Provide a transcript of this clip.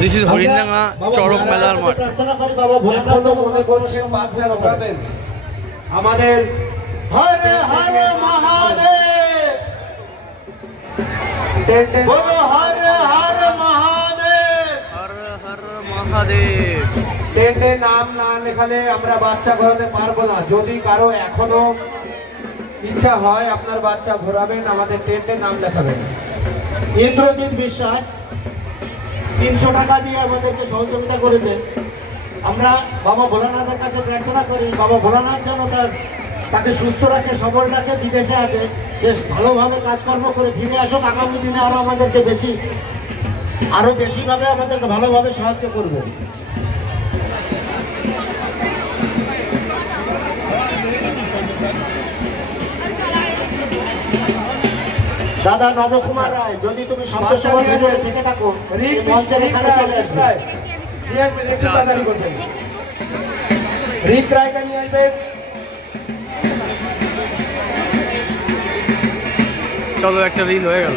This is Harindanga Charak মেলার মাঠ। আমাদের হরে হরে মহাদেব, বলো হরে হরে মহাদেব, হর হর মহাদেব। টেন্টে নাম না লেখালে আমরা বাচ্চা ঘোরাতে পারবো না। যদি কারো এখনো ইচ্ছা হয় আপনার বাচ্চা ঘোরাবেন, আমাদের টেন্টে নাম লেখাবেন। ইন্দ্রজিৎ বিশ্বাস 300 টাকা দিয়ে আমাদেরকে সহযোগিতা করেছেন। আমরা বাবা ভোলানাথের কাছে প্রার্থনা করি, বাবা ভোলানাথ যেন তাকে সুস্থ রাখে, সবল রাখে। বিদেশে আছে, সে ভালোভাবে কাজকর্ম করে ফিরে আসুক। আগামী দিনে আরো আমাদেরকে আরো বেশিভাবে আমাদেরকে ভালোভাবে সাহায্য করবেন। দাদা নবকুমার রায়, যদি তুমি সন্তোষজনক ভিডিও থেকে থাকো, মঞ্চের এখানে চলে আসবে। রিক রায়কে নিয়ে আসবে। চলো একটা রিল হয়ে গেল।